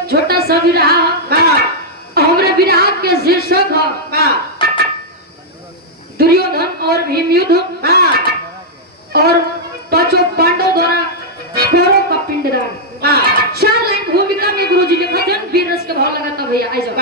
एक छोटा सा विरहा हमारे विरहा के शीर्षक है दुर्योधन और भीम युद्ध और पांचों पांडव द्वारा कौरव का पिंडदान। 4 लाइन भूमिका में गुरुजी ने भजन वीर रस का भाव लगाता भैया आई जाओ।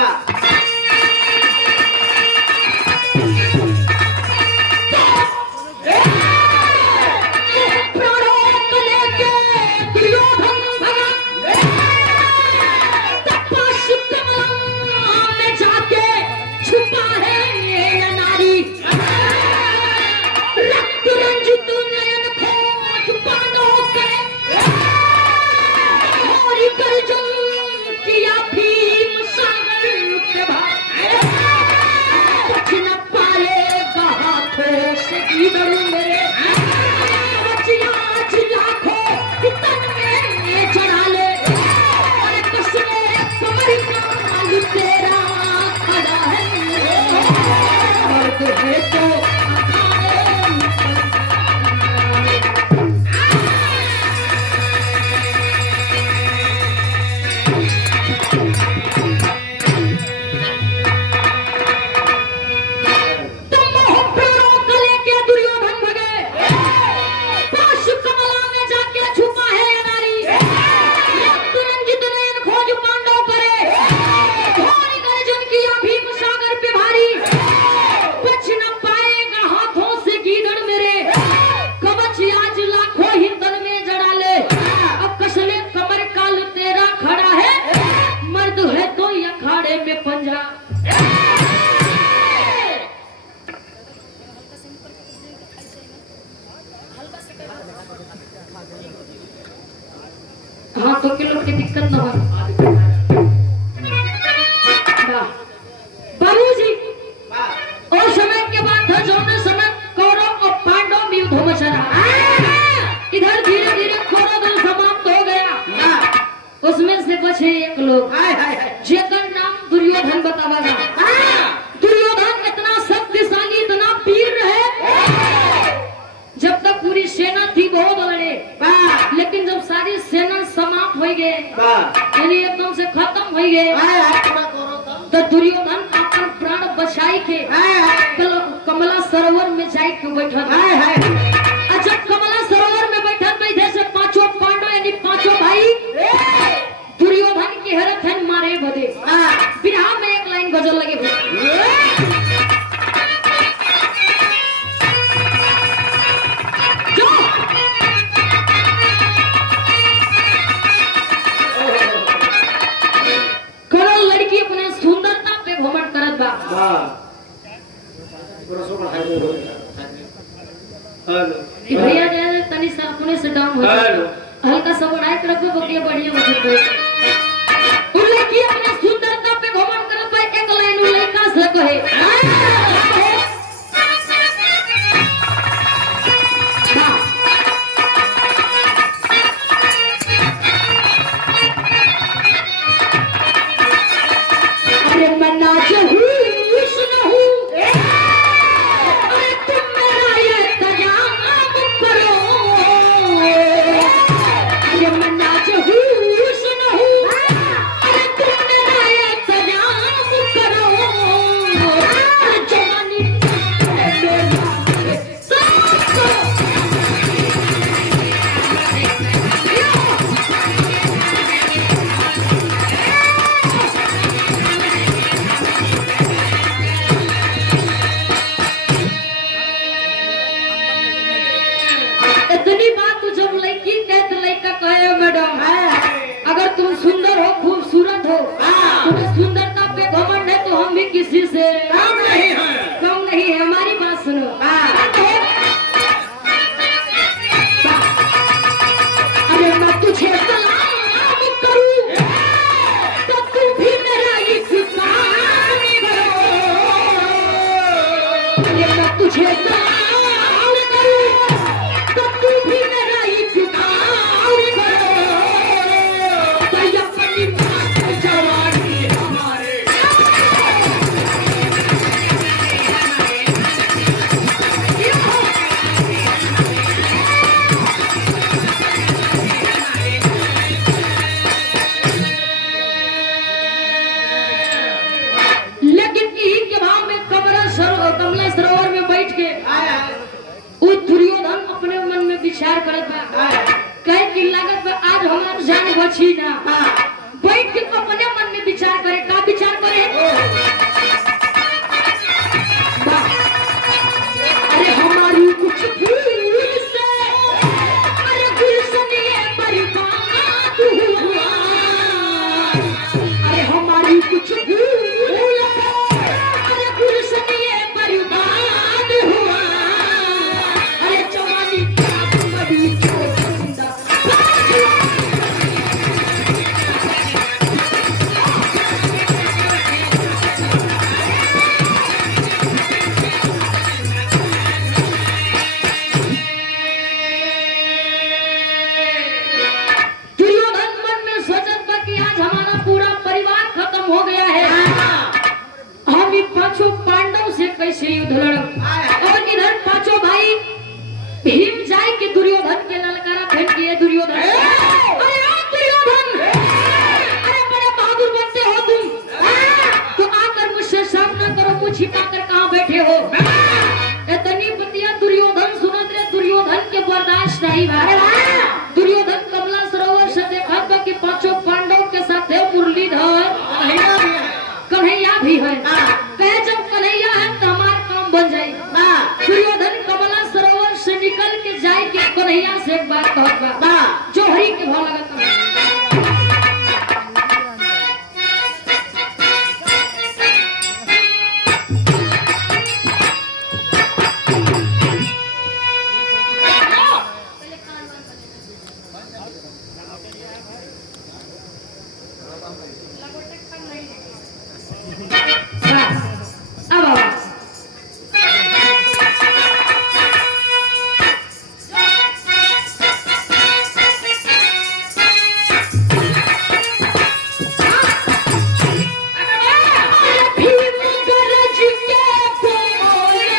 हाँ तो के लोग की दिक्कत ना हो बाबूजी। और समय के बाद था जो समय कौरव और पांडव में युद्ध मचा रहा। इधर धीरे धीरे कौरव दल समाप्त हो गया। उसमें से बचे एक लोग जेकर नाम दुर्योधन बतावा गया। दुर्योधन इतना शक्तिशाली इतना वीर रहे जब तक पूरी सेना थी बहुत लड़े, लेकिन जब सारी सेना समाप्त हो गए यानी एकदम से खत्म हो गए तो दुर्योधन अपना प्राण बचाई के कमला सरोवर में जाए के बैठा। जब कमला सरोवर में बैठे से पांचों पांडव यानी पांचों भाई दुर्योधन की हरत है मारे बदे। बिरहा में एक लाइन गजल लगे भैया ने तनी सा अपने से डाउन हो जाए हल्का सा बढ़ाए तरफ में बगिया बढ़िया हो जाए। उन लड़की अपने सुंदरता पे घमंड करत बा। एक लाइन उन लड़का से कहे अरे मैं नाच हूँ सुंदरता पे घमंड है तो हम भी किसी से कम नहीं है। हमारी बात सुनो। अरे मैं तुझे सलाम करूं तो तू भी मेरा इकरार करो। अरे मैं तुझे सलाम करूं तो तू भी मेरा इकरार करो। तो अपनी बात जवानी हमारे छीना बैठ के अपने मन में विचार करे। का विचार करे? अरे हमारी कुछ भूल से अरे गुलशन ये बर्बाद हुआ। अरे हमारी कुछ भूल अरे गुलशन ये बर्बाद हुआ। अरे जवानी क्या बड़ी चोटिंदा। दुर्योधन मन में सोचत बा कि आज हमारा पूरा परिवार खत्म हो गया है। हम इन पांचों पांडव से कैसे युद्ध लड़ब? और इधर पांचों भाई भीम जाए कि दुर्योधन के ललकारा फेंक किए। दुर्योधन अरे ओ दुर्योधन अरे बड़े बहादुर बनते हो तुम। तो आकर मुझसे सामना करो। मुझ छिपाकर कहाँ बैठे हो? इतनी बतिया दुर्योधन सुनत रहे। दुर्योधन के बर्दाश्त नहीं भाई। दुर्योधन कमला सरोवर से देखा था कि पांचों पांडव के साथ है मुरलीधर कन्हैया भी है। कहे जब कन्हैया है तो हमारा काम बन जाए। दुर्योधन कमला सरोवर से निकल के जाए कि कन्हैया से एक बात कहता जो हरि के भाव लगता है। अब आओ। भीम गरज के बोले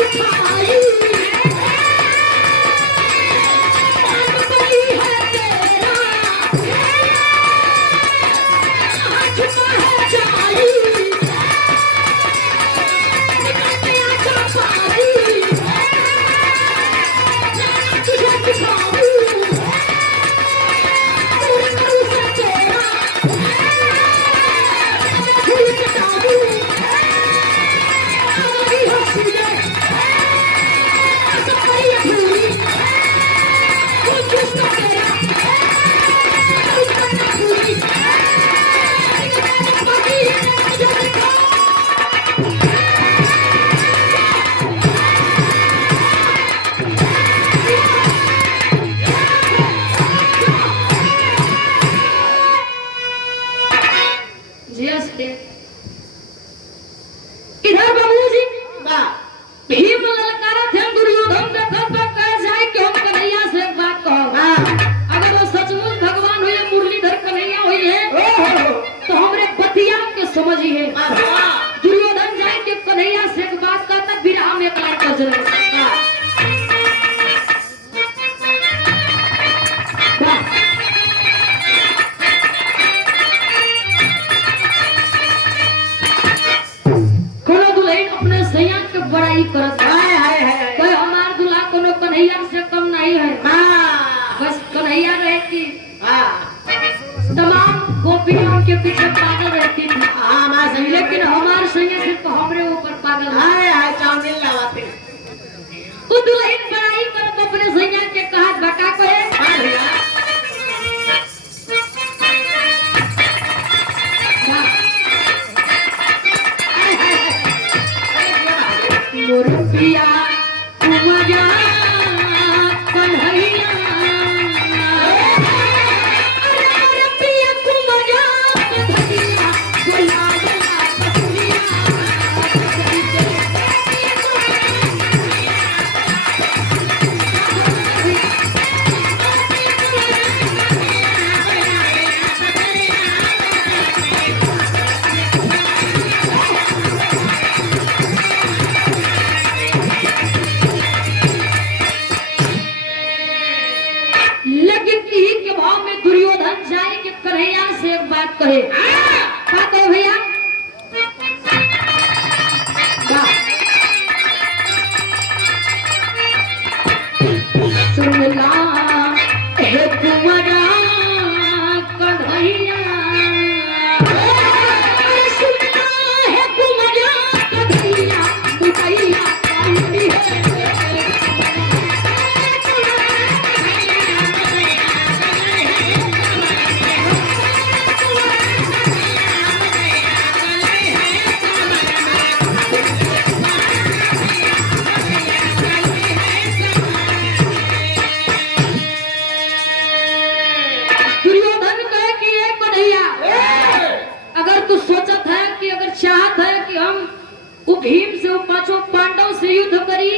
उठाई इधर बाबूजी भीम ललकारा थे। दुर्योधन देखत बा कह जाए कि हम कन्हैया से एक बात कहो। अगर वो सचमुच भगवान हुए मुरलीधर कन्हैया हुई है तो हमरे बतिया के समझिए। दुर्योधन जाए कि कन्हैया से एक बात कहता बिरहा में एक लाइन कर जरा। कोनो दुल्हन अपने सैया के बड़ाई करत है। कोई हमार दूल्हा कोनो कन्हैया से कम नहीं है। बस कन्हैया रहे कि तमाम गोपियों के पीछे पागल रहती थी। लेकिन हमारे सैया सिर्फ हमरे ऊपर पागल है। वो दुल्हन बड़ाई करत अपने सैया के कहा बका को है मोर पिया मजा कन्हैया। अरे पिया को मजा कन्हैया बोला बोला कन्हैया। कहे क्या कहे भैया भीम से वो पांचों पांडव से युद्ध करी।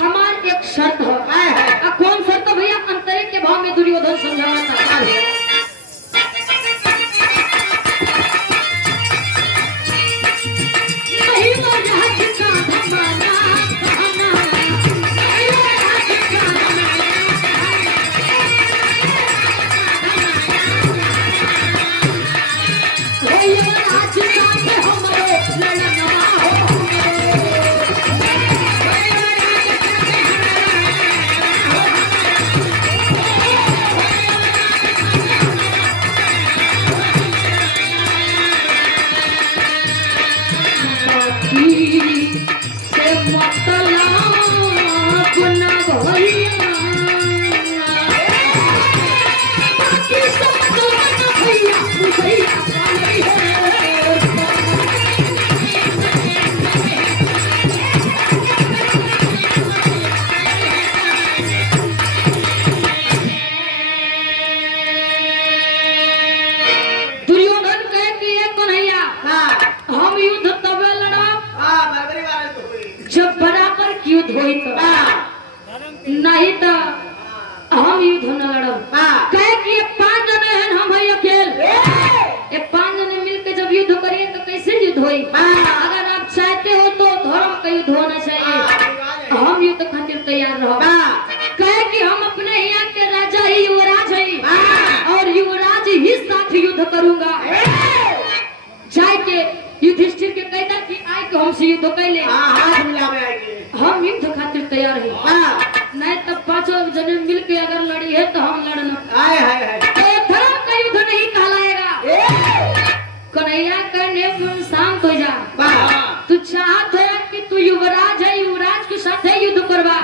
हमार एक शर्त है। कौन शर्त है भैया? अंतरे के भाव में दुर्योधन समझाता है। नहीं तो हम युद्ध न लड़ब। कहे कि ये 5 जने हैं, हम है अकेले। ये 5 जने मिलकर जब युद्ध करिए तो कैसे युद्ध होई? अगर आप चाहते हो तो धर्म का युद्ध होना चाहिए। हम युद्ध खातिर तैयार रहो। कहे कि हम अपने यहाँ के राजा ही युवराज है और युवराज ही साथ युद्ध करूंगा। जाए के युधिष्ठिर के कहता कि आए के हमसे युद्ध कैले। हम युद्ध खातिर तैयार है। नहीं तब 5 जने मिलके अगर लड़ी है तो हम लड़ना। तो धर्म का युद्ध नहीं कहलाएगा। कन्हैया कहने मन शांत हो जा। तू चाहत है कि तू युवराज है, युवराज के साथ है युद्ध करवा।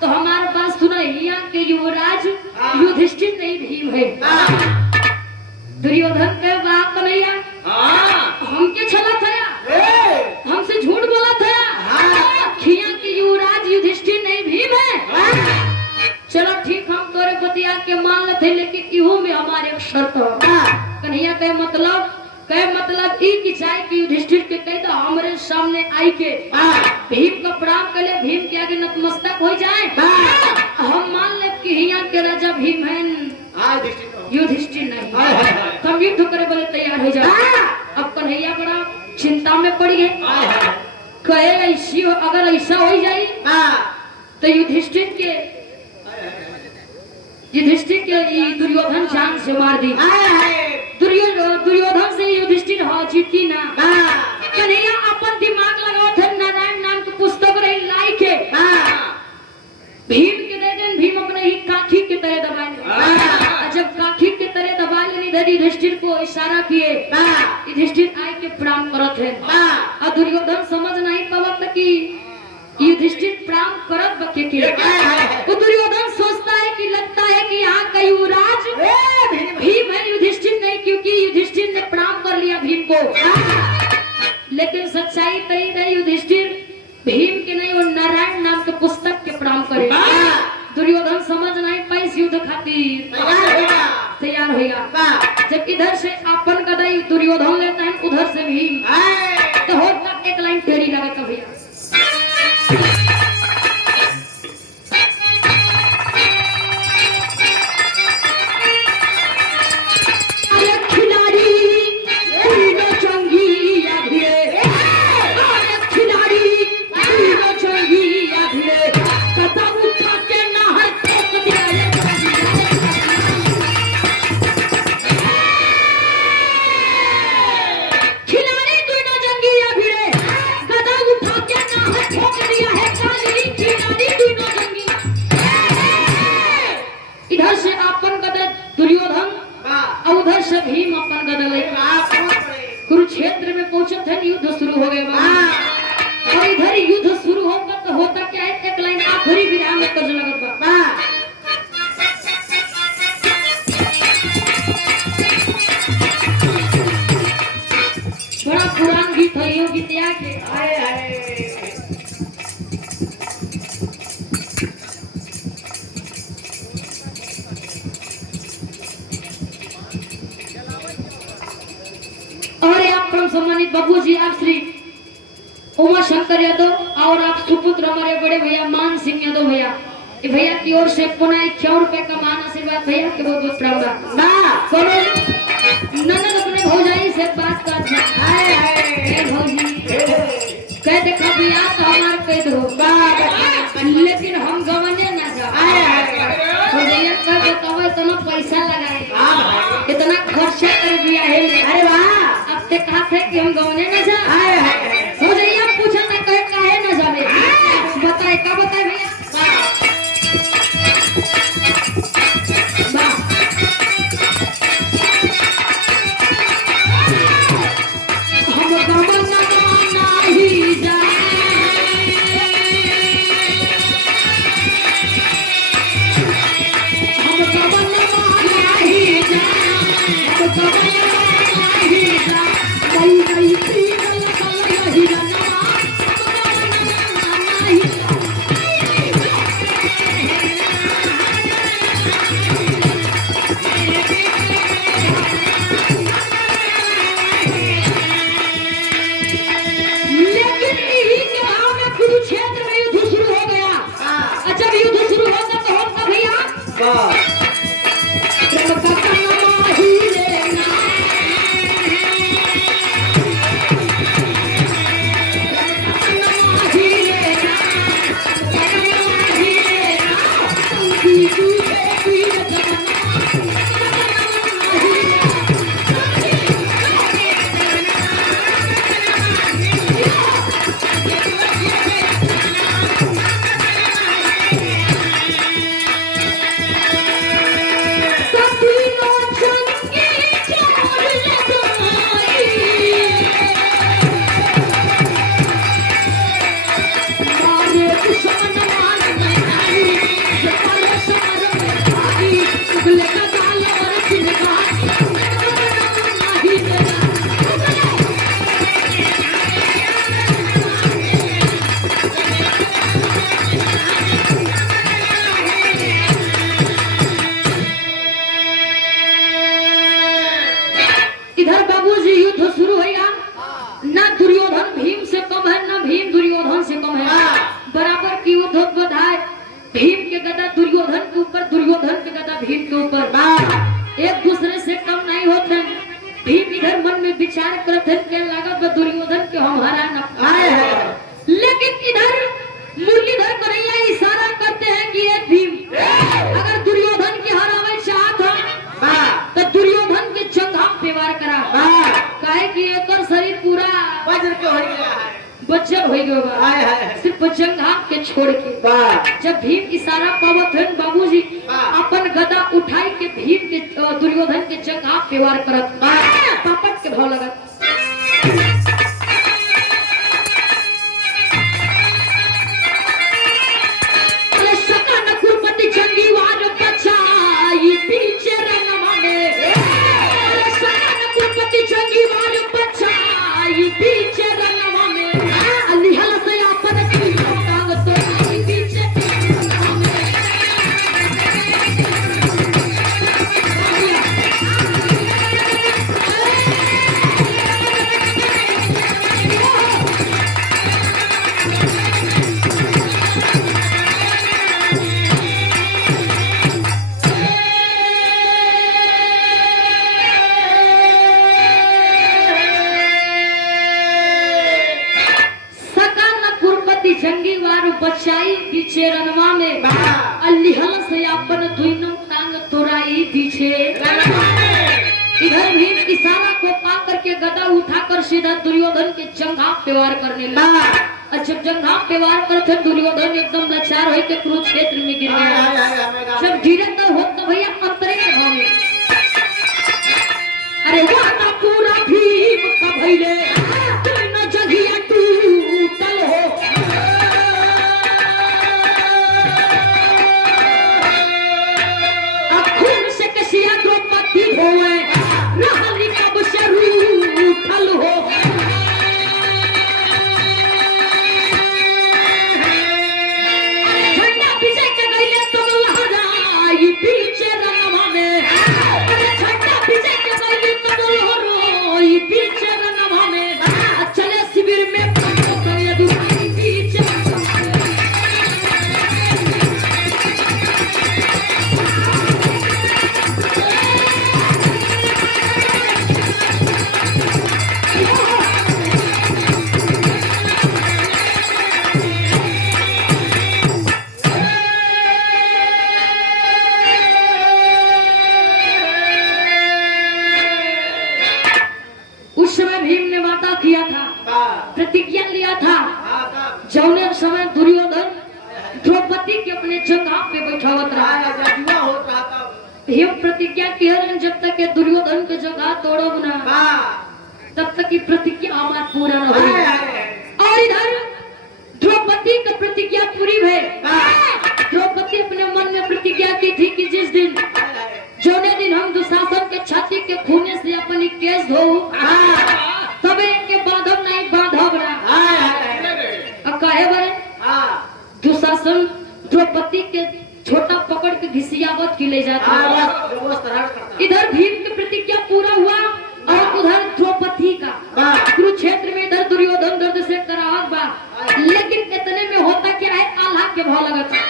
तो हमारे पास सुना, यहाँ के युवराज युधिष्ठिर नहीं भीम है। दुर्योधन के बात कन्हैया हमके छला था, हमसे झूठ बोला था। खिया के युवराज युधिष्ठिर नहीं भीम है। चलो ठीक, हम तोरे बतिया के मान लेते, लेकिन इहो में हमारे एक शर्त है। कन्हैया कहे मतलब ई की चाहे कि युधिष्ठिर के कह दो हमारे सामने आई के भीम का प्रणाम कर ले, भीम के आगे नतमस्तक हो जाए। हम मान ले कि यहाँ के राजा भीम है, युधिष्ठिर नहीं। हम युद्ध करे बोले तैयार हो जाए। अब कन्हैया बड़ा चिंता में पड़ गए। कहे ऐसी अगर ऐसा हो जाए तो युधिष्ठिर के दुर्योधन जान से मार दी। दुर्योधन से युधिष्ठिर जीती ना। कन्हैया अपन दिमाग लगाओ थे, नारायण नाम के पुस्तक रही लाई के भीम के दे दें। भीम अपने ही काखी के तरह दबा ले। जब काखी के तरह दबा लेनी इधर युधिष्ठिर को इशारा किए, युधिष्ठिर आए के प्रणाम करत है। और दुर्योधन समझ नहीं पावत कि युधिष्ठिर प्रणाम करत बके के। तो दुर्योधन सोचता है कि लगता है कि यहाँ का युवराज भीम है, युधिष्ठिर नहीं, क्योंकि युधिष्ठिर ने प्रणाम कर लिया भीम को। लेकिन सच्चाई तरी नहीं, युधिष्ठिर भीम के नहीं और नारायण नाम के पुस्तक के प्रणाम करे। दुर्योधन समझ नहीं पाई, युद्ध खातिर तैयार होगा। जब इधर से अपन गदाई दुर्योधन लेता है, उधर से भीम, तो होता एक लाइन टेढ़ी लगा था भैया। इधर से अपन गदा दुर्योधन और उधर से भीम अपन गदा लेके कुरुक्षेत्र में पहुंचे थे। युद्ध शुरू हो गया और इधर युद्ध शुरू होगा तो होता क्या है, एक लाइन आखिरी विराम में कर लगत बा। बड़ा पुरान गीत है यो गीतिया के। और आप सम्मानित बाबूजी, आप श्री उमा शंकर यादव और आप सुपुत्र हमारे बड़े भैया मान सिंह यादव भैया, ये भैया की ओर से पुनः 51 रुपए का मान आशीर्वाद भैया के बहुत बहुत प्रणाम। ननद अपने भौजाई से बात करते हैं, भौजी कह देखा भैया तो हमारे कैद हो, लेकिन हम गवने ना जाओ। भौजैया कह बताओ इतना पैसा लगाए, इतना खर्चा कर दिया है, अरे वाह अब ते कहा थे कि हम गवने ना जाए। भौजैया पूछा ना कहे काहे ना जावे, बताए का बताए भैया विचार करते के लागत दुर्योधन के हम हरा न, लेकिन इधर मुरलीधर कन्हैया इशारा करते हैं कि ये भीम अगर दुर्योधन की हरावे चाहत हो तो दुर्योधन के जंघा पे वार करा, काहे कि एकर शरीर पूरा वज्र के हो गया है, बच्चर हो गया सिर्फ जंघा के छोड़ के। जब भीम इशारा पावत है बाबूजी अपन गदा उठाई के भीम के दुर्योधन के जंघा पे वार करत, पापट के भाव लगत। बचाई पीछे रनवा में अल्लीहल से अपन दुइनों टांग तोड़ाई पीछे। इधर भीम इशारा को पा करके गदा उठाकर सीधा दुर्योधन के जंघा पे वार करने लगा। और जब जंघा पे वार करते दुर्योधन एकदम लाचार होकर के कुरुक्षेत्र में गिर गया। जब धीरे तो हो तो भैया अंतरे के भाव में अरे वाह पूरा भीम का भइले न जगिया टूटल हो। झंडा विजय के गईले तो लहराई बीच किया था, प्रतिज्ञा लिया था। जौने समय दुर्योधन द्रौपदी के अपने जगह पे बैठावत रहा, ये प्रतिज्ञा किया जब तक के दुर्योधन के जगह तोड़ब ना तब तक की प्रतिज्ञा हमार पूरा न हुई। और इधर द्रौपदी की प्रतिज्ञा पूरी है। द्रौपदी अपने मन में प्रतिज्ञा की थी कि जिस दिन जौने दिन हम दुशासन के छाती के खूने से अपनी केस धो तबे के बांधब नहीं बांधब ना कहे बे दुशासन द्रौपदी के छोटा पकड़ के घिसियावत की ले जाता। इधर भीम की प्रतिज्ञा पूरा हुआ और उधर द्रौपदी का कुरुक्षेत्र में इधर दुर्योधन दर्द से कराहत बा, लेकिन इतने में होता क्या है आल्हा के भाव लगता।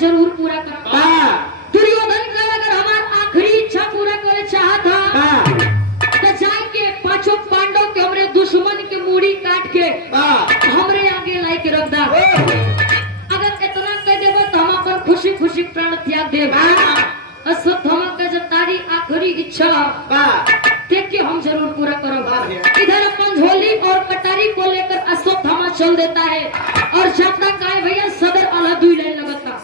जरूर पूरा कर। दुर्योधन का अगर हमार आखिरी इच्छा पूरा करे चाहत तो जाके पांचों पांडव के हमरे दुश्मन के मूड़ी काट के हमरे आगे लाई के रख दा। अगर इतना कह देबो तो हम अपन खुशी खुशी प्राण त्याग देब। अश्वत्थामा का जो तारी आखिरी इच्छा देख के हम जरूर पूरा करब। इधर अपन झोली और कटारी को लेकर अश्वत्थामा चल देता है और जाता का है भैया सदर आला दुई लाइन लगता।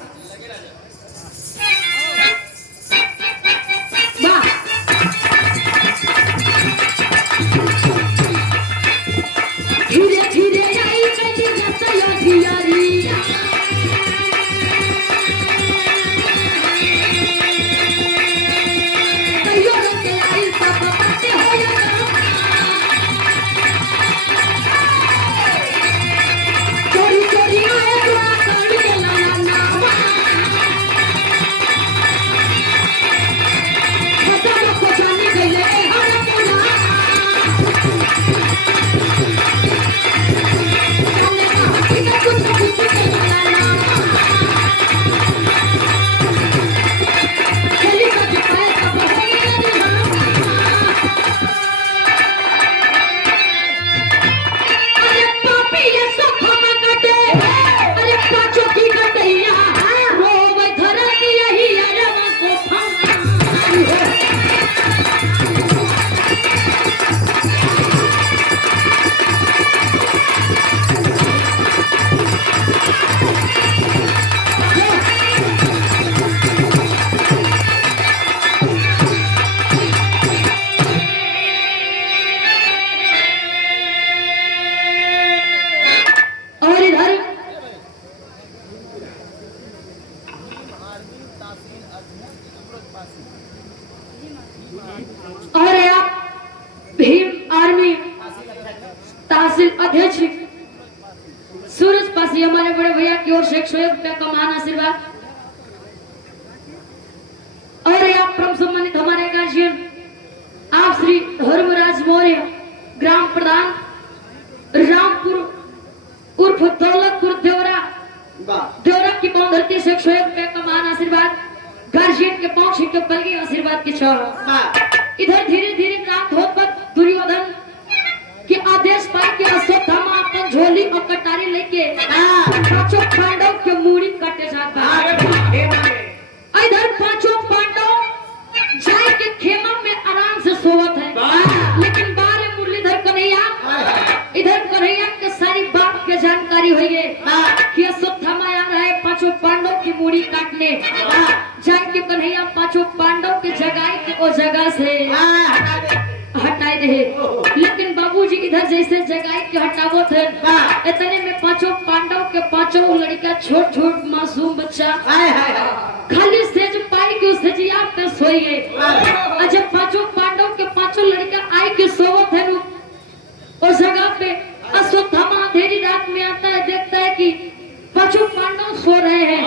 धीरे धीरे आई कली नसया धियारी कहियो के आई सब बातें होया चोरी चोरी आए अध्यक्ष सूरज पासी हमारे बड़े भैया की ओर से 101 रुपया का महान आशीर्वाद। और आप परम सम्मानित हमारे गार्जियन आप श्री धर्मराज मौर्य, ग्राम प्रधान रामपुर उर्फ दौलतपुर देवरा की पांव धरती से 101 रुपया का महान आशीर्वाद। गार्जियन के पहुंच के बलगी आशीर्वाद की छाव। इधर धीरे धीरे रात होत पर दुर्योधन के आदेश पाई के अश्वत्थामा अपन झोली और कटारी लेके पांचों पांडव के मूड़ी काटे जाता। इधर पांचों पांडव जाए के खेमा में आराम से सोवत है, लेकिन बारे मुरलीधर कन्हैया इधर कन्हैया के सारी बात के जानकारी हुई है कि अश्वत्थामा आ रहा है पांचों पांडव की मूड़ी काटने। जाए के कन्हैया पांचों पांडव के जगाए के वो जगह से हटाए दे। लेकिन बाबूजी इधर जैसे जगाई के हटावो थे, इतने में पांचों पांडव के पांचों लड़का छोट छोट मासूम बच्चा खाली सेज पाई के सेजिया पे सोइए। जब पांचों पांडव के पांचों लड़का आई के सोवत है उस जगह पे, अश्वत्थामा अंधेरी रात में आता है, देखता है कि पांचों पांडव सो रहे हैं।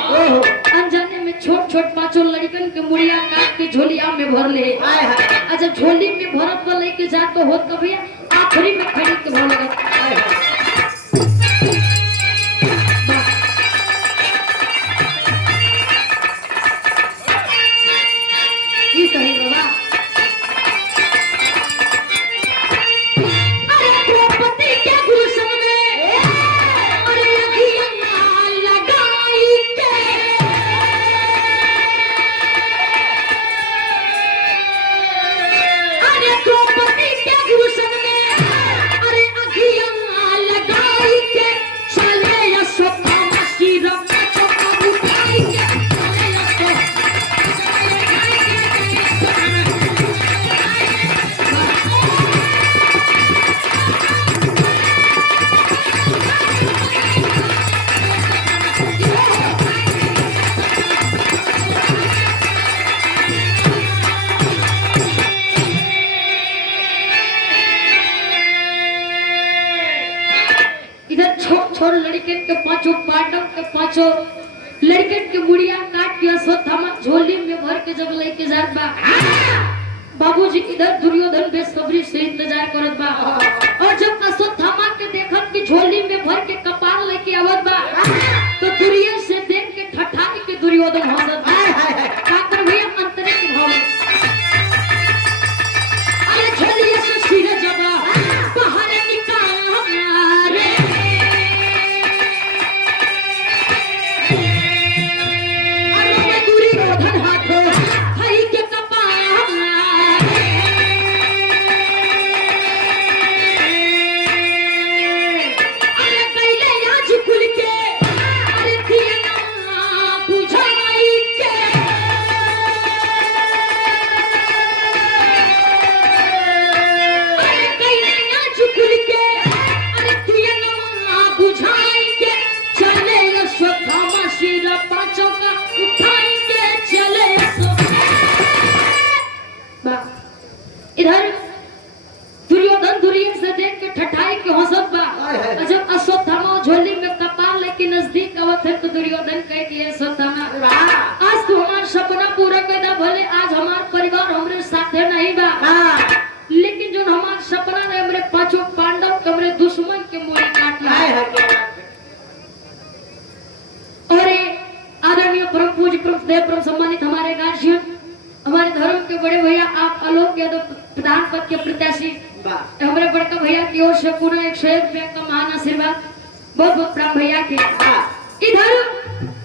अनजाने में छोट छोट पांचों लड़कन के मुड़िया काट के झोलिया में भर ले। अच्छा झोली में भरत पर लेके जा तो होत कभी आखिरी में खड़ी के भर लगा। ये सही बाबा। छोड़ लड़कन के पांचों पांडव के पांचों लड़कन के मुड़िया काट के अश्वत्थामा झोली में भर के जब लेके जात बा। बाबूजी इधर दुर्योधन बेसब्री से इंतजार करत बा। और जब अश्वत्थामा के देखत की झोली में भर के कपाल लेके आवत बा, तो दुर्योधन से देख के ठठाई के दुर्योधन हंसत बा। का कर भैया अंतरे के भाव अरे झोलिया से सिर जबा बाहर निकाल रे। इधर दुर्योधन दुर्योधन से देख के ठठाई के हंसत बा। जब अश्वत्थामा झोली में कपाल लेके नजदीक आवत है तो दुर्योधन कह दिए अश्वत्थामा आज तो हमारा सपना पूरा कर दा। भले आज हमारा परिवार हमरे साथे नहीं बा, लेकिन जो हमारा सपना है हमरे पांचों पांडव के हमरे दुश्मन के मुड़ी काटना है। और आदरणीय परम पूज्य परम देव परम सम्मानित हमारे गार्जियन हमारे धर्म के बड़े भैया आप आलोक यादव प्रधान पद के प्रत्याशी हमारे बड़का भैया की ओर से पूरा 101 रुपया का महान आशीर्वाद बहुत बहुत प्रणाम भैया के। इधर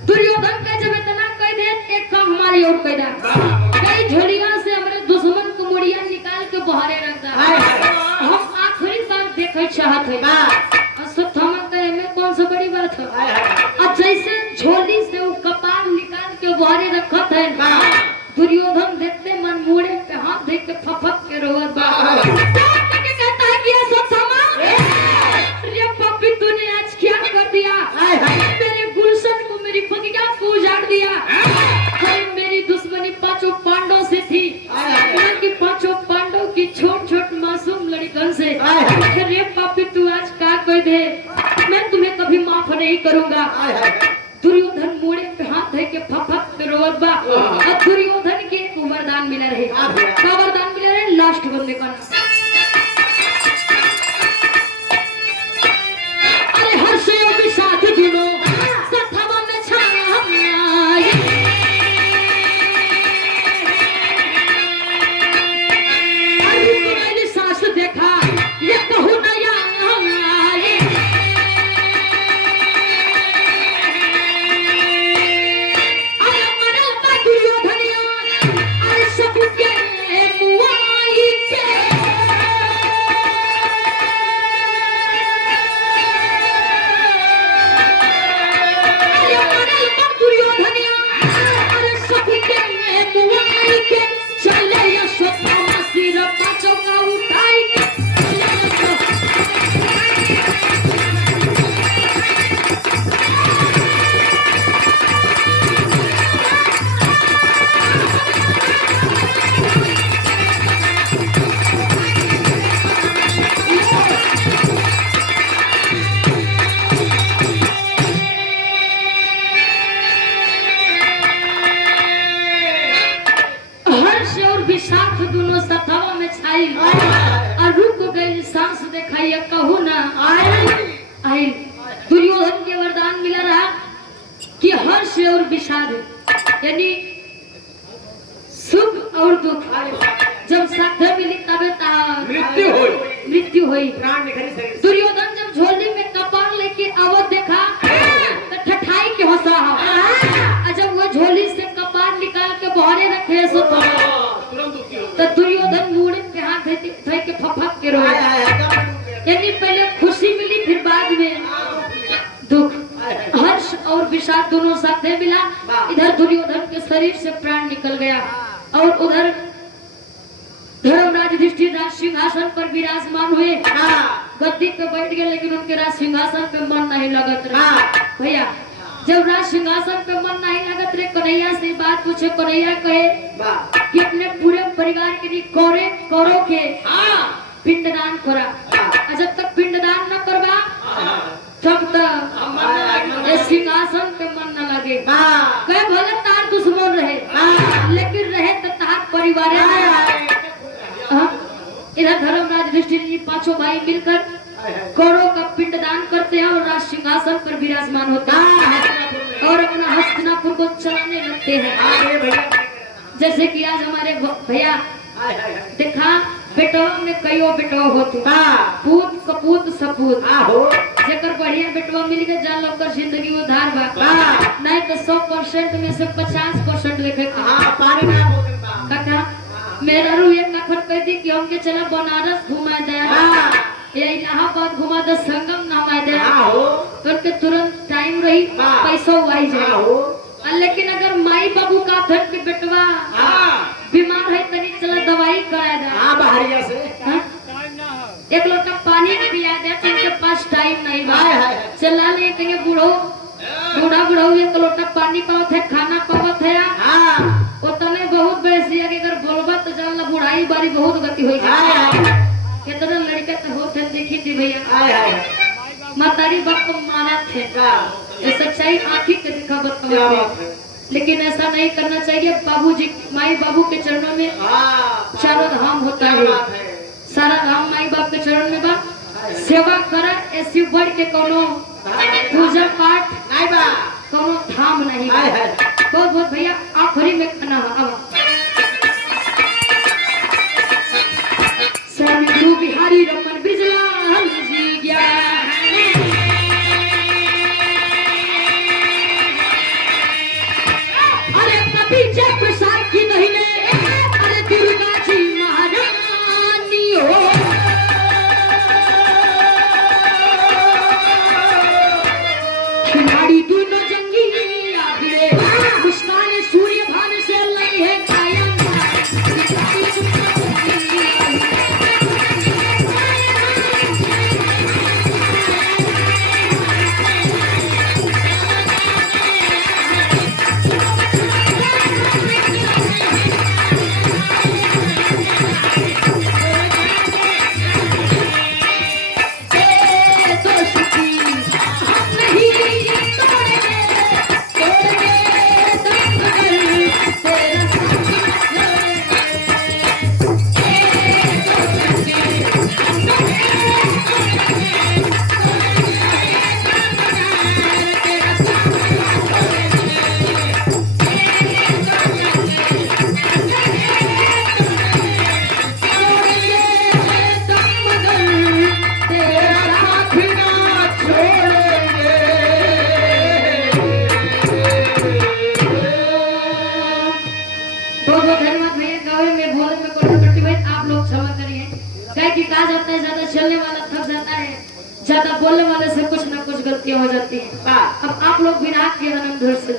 दुर्योधन का जब इतना कह दे एक काम हमारी ओर कह दा कई झोलिया से हमारे दुश्मन को मुड़िया निकाल के बहारे रखता। हम आखिरी बार देखे चाहत है अश्वत्थामा कहे में कौन सा बड़ी बात है। अब जैसे झोली से वो कपाल निकाल के बहारे रखत है दुर्योधन देखते मन मुड़े पे हाथ देख के फफक के रोवत बा। के कहता है कि अश्वत्थामा रे पप्पी तूने आज क्या कर दिया। मेरे गुलशन को मेरी बगिया को उजाड़ दिया। मेरी दुश्मनी पांचों पांडव से थी, उनकी पांचों पांडव की छोट छोट मासूम लड़कन से। रे पप्पी तू आज का कोई दे नहीं करूंगा। दुर्योधन मुड़े पे हाथ है के फफक रोवत बा। और दुर्योधन के एक वरदान मिला रहे। क्या वरदान मिला रहे? लास्ट बंदे का नाम। अरे हर्ष और विषाद दोनों सथवा में छाए। अरे मैंने सांस देखा ये कहूँ ना आए। अरे मरे मैं दुर्योधनिया अरे सबके मुआई के। दुर्योधन के वरदान मिला रहा कि हर्ष और विषाद यानी सुख और दुख जब साथ मिली तबे मृत्यु हुई। दुर्योधन जब झोली में कपार लेके आवत देखा तो ठठाई के हंसा। जब वो झोली से कपार निकाल के बहरे रखे सो तो दुर्योधन मुड़े पे हाथ धर के फफक के रोए। यानी पहले खुशी मिली फिर बाद में दुख। हर्ष और विषाद दोनों साथ मिला। इधर दुर्योधन के शरीर से प्राण निकल गया और उधर धर्मराज युधिष्ठिर राज सिंहासन पर विराजमान हुए। गद्दी पे बैठ गए लेकिन उनके राज सिंहासन पे मन नहीं लगत रहे। भैया जब राज सिंहासन पे मन नहीं लगत रहे कन्हैया से बात पूछे। कन्हैया कहे कि अपने पूरे परिवार के लिए कौरव के पिंडदान करा। जब तक पिंडदान न करवा तब तक सिंहासन पे मन न लगे। कहे भले तार दुश्मन रहे लेकिन रहे तो तार परिवार। इधर धर्मराज युधिष्ठिर जी पांचों भाई मिलकर कौरव का पिंडदान करते हैं और राज सिंहासन पर विराजमान होते हैं और अपना हस्तिनापुर को चलाने लगते हैं। जैसे कि आज हमारे भैया देखा बेटवा में कईयों बेटवा होते पूत कपूत सपूत। जेकर बढ़िया बेटवा मिल गए जान लोग जिंदगी उधार बा। नहीं तो 100% में से 50% लिखे काका मेरा रू एक नखर कह दी कि हमके चला बनारस घुमा दे या इलाहाबाद घुमा दे संगम नहवा दे तो उनके तुरंत टाइम रही पैसा आई जाए। लेकिन अगर माई बाबू का धन के बेटवा बीमार है तनी चला दवाई करा दे एक लोटा पानी पिया दे तो उनके पास टाइम नहीं बा। चला ले कहीं बूढ़ा एक लोटा पानी पावत है खाना पावत है उतने बहुत बेसी अगर बोलबा तो जानला बुढ़ाई बारी बहुत गति हो कितना लड़का तो होते देखी थी भैया मातारी बाप को माना थे ये सच्चाई आँखी के दिखा बताओ। लेकिन ऐसा नहीं करना चाहिए। बाबूजी माई बाबू के चरणों में चारों धाम होता है। सारा धाम माई बाप के चरण में बा। सेवा कर ऐसी बढ़ के कोनो पूजा पाठ नहीं बा कोनो धाम नहीं। बहुत बहुत भैया आखिरी में खाना संतु बिहारी रमन बिजला जी गया। अरे कभी जय प्रसाद की नहीं ले अरे दुर्गा जी महारानी हो। खिलाड़ी दोनों जंगी आगे मुस्कान सूर्य भान से लई है कायम। ना छोड़ेंगे। बहुत बहुत धन्यवाद भैया। गावे में बोलने में कोई त्रुटि हुई आप लोग क्षमा करिए। क्या कि कहा जाता है ज्यादा चलने वाला थक जाता है, ज्यादा बोलने वाले से कुछ ना कुछ गलतियां हो जाती हैं। अब आप लोग बिना के आनंद धूर से